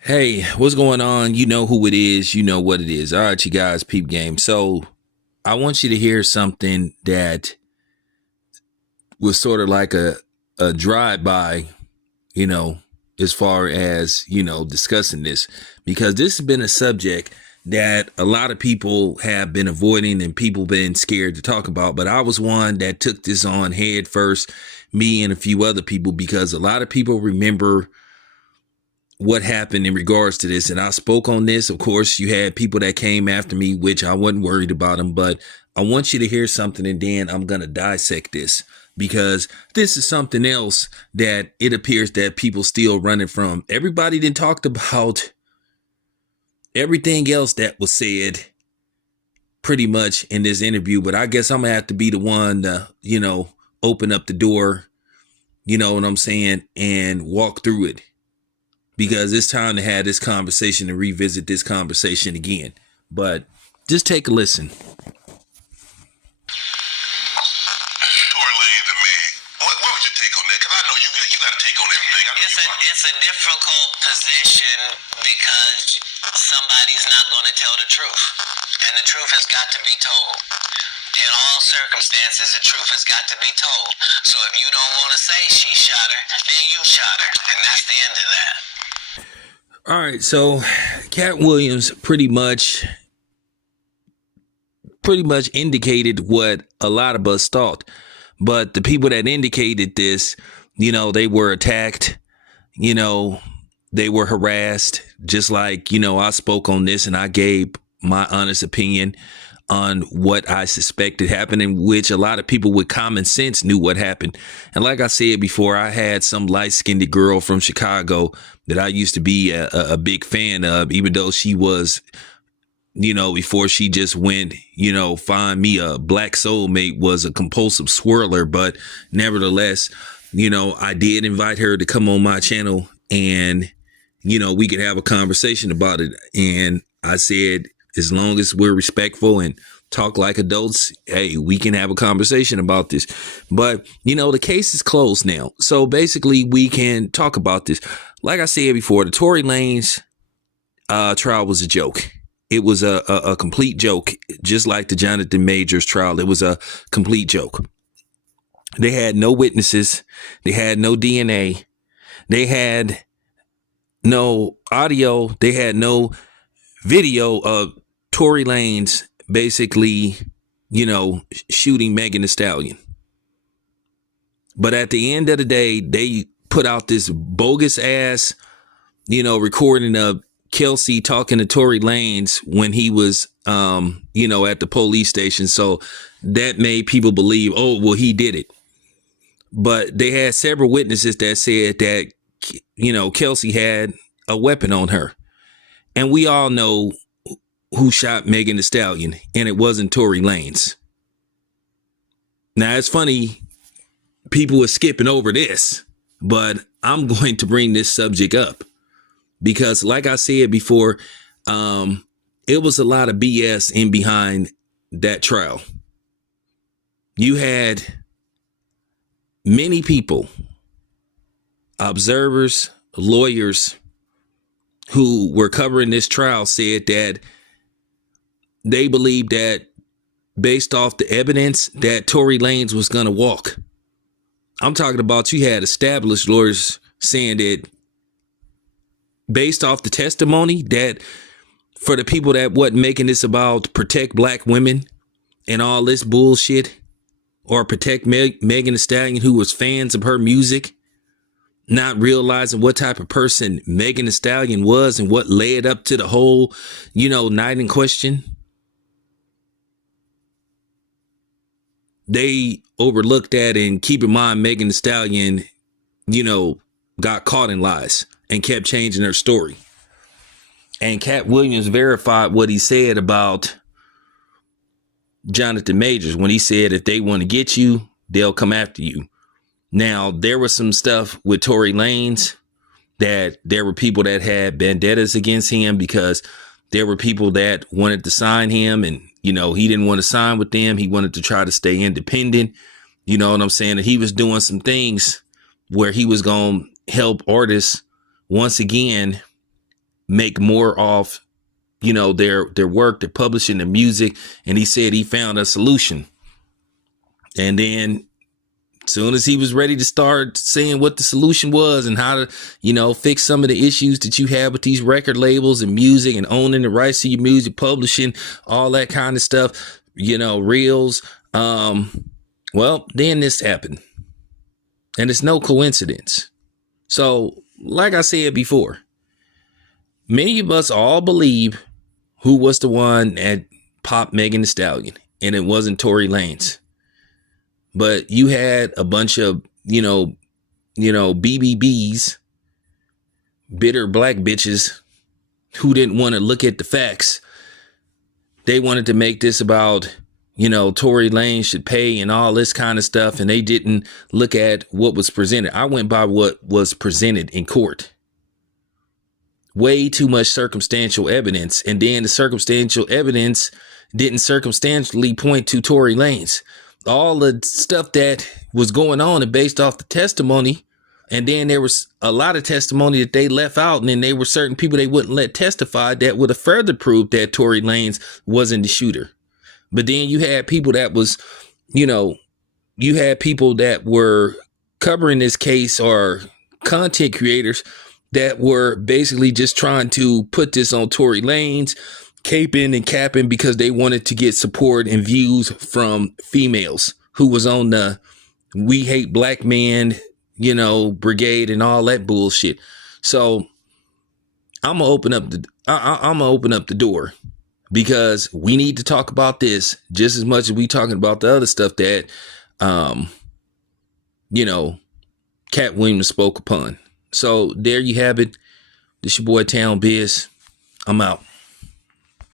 Hey, what's going on? You know who it is. You know what it is. All right, you guys, peep game. So I want you to hear something that was sort of like a drive-by, you know, as far as, discussing this, because this has been a subject that a lot of people have been avoiding and people been scared to talk about. But I was one that took this on head first, me and a few other people, because a lot of people remember what happened in regards to this. And I spoke on this. Of course, you had people that came after me, which I wasn't worried about them, but I want you to hear something, and then I'm going to dissect this, because this is something else that it appears that people still running from. Everybody then talked about everything else that was said pretty much in this interview, but I guess I'm gonna have to be the one to, open up the door, you know what I'm saying, and walk through it, because it's time to have this conversation and revisit this conversation again. But just take a listen. Tory Lanez and Meg. What would you take on that? Because I know you got to take on everything. It's a difficult position because somebody's not going to tell the truth, and the truth has got to be told. In all circumstances, the truth has got to be told. So if you don't want to say she shot her, then you shot her, and that's the end of that. All right, so Katt Williams pretty much indicated what a lot of us thought. But the people that indicated this, they were attacked, they were harassed, just like, I spoke on this and I gave my honest opinion on what I suspected happened, in which a lot of people with common sense knew what happened. And like I said before, I had some light-skinned girl from Chicago that I used to be a big fan of, even though she was, before she just went, find me a black soulmate, was a compulsive swirler. But nevertheless, I did invite her to come on my channel and, we could have a conversation about it. And I said, as long as we're respectful and talk like adults, hey, we can have a conversation about this. But, the case is closed now. So basically, we can talk about this. Like I said before, the Tory Lanez trial was a joke. It was a complete joke, just like the Jonathan Majors trial. It was a complete joke. They had no witnesses. They had no DNA. They had no audio. They had no video of Tory Lanez basically, shooting Megan Thee Stallion. But at the end of the day, they put out this bogus ass, recording of Kelsey talking to Tory Lanez when he was, at the police station. So that made people believe, oh, well, he did it. But they had several witnesses that said that, Kelsey had a weapon on her. And we all know who shot Megan Thee Stallion, and it wasn't Tory Lanez. Now, it's funny, people are skipping over this, but I'm going to bring this subject up because, like I said before, it was a lot of BS in behind that trial. You had many people, observers, lawyers, who were covering this trial said that they believed that based off the evidence that Tory Lanez was going to walk. I'm talking about, you had established lawyers saying that based off the testimony, that for the people that wasn't making this about protect black women and all this bullshit, or protect Megan Thee Stallion, who was fans of her music, not realizing what type of person Megan Thee Stallion was and what led up to the whole, night in question. They overlooked that, and keep in mind, Megan Thee Stallion, got caught in lies and kept changing her story. And Katt Williams verified what he said about Jonathan Majors when he said, if they want to get you, they'll come after you. Now, there was some stuff with Tory Lanez that there were people that had vendettas against him because there were people that wanted to sign him, and, he didn't want to sign with them. He wanted to try to stay independent. You know what I'm saying? And he was doing some things where he was going to help artists once again make more off, you know, their work, their publishing, their music. And he said he found a solution. And then as soon as he was ready to start saying what the solution was and how to, you know, fix some of the issues that you have with these record labels and music and owning the rights to your music, publishing, all that kind of stuff, you know, reels. Well, then this happened. And it's no coincidence. So, like I said before, many of us all believe who was the one that popped Megan Thee Stallion, and it wasn't Tory Lanez. But you had a bunch of, you know, BBBs, bitter black bitches who didn't want to look at the facts. They wanted to make this about, you know, Tory Lanez should pay and all this kind of stuff. And they didn't look at what was presented. I went by what was presented in court. Way too much circumstantial evidence. And then the circumstantial evidence didn't circumstantially point to Tory Lanez. All the stuff that was going on and based off the testimony. And then there was a lot of testimony that they left out. And then there were certain people they wouldn't let testify that would have further proved that Tory Lanez wasn't the shooter. But then you had people that was, you know, you had people that were covering this case or content creators that were basically just trying to put this on Tory Lanez, caping and capping because they wanted to get support and views from females who was on the We Hate Black Men, you know, brigade and all that bullshit. So I'm gonna open up the door because we need to talk about this just as much as we talking about the other stuff that you know, Katt Williams spoke upon. So there you have it. This your boy Town Biz. I'm out.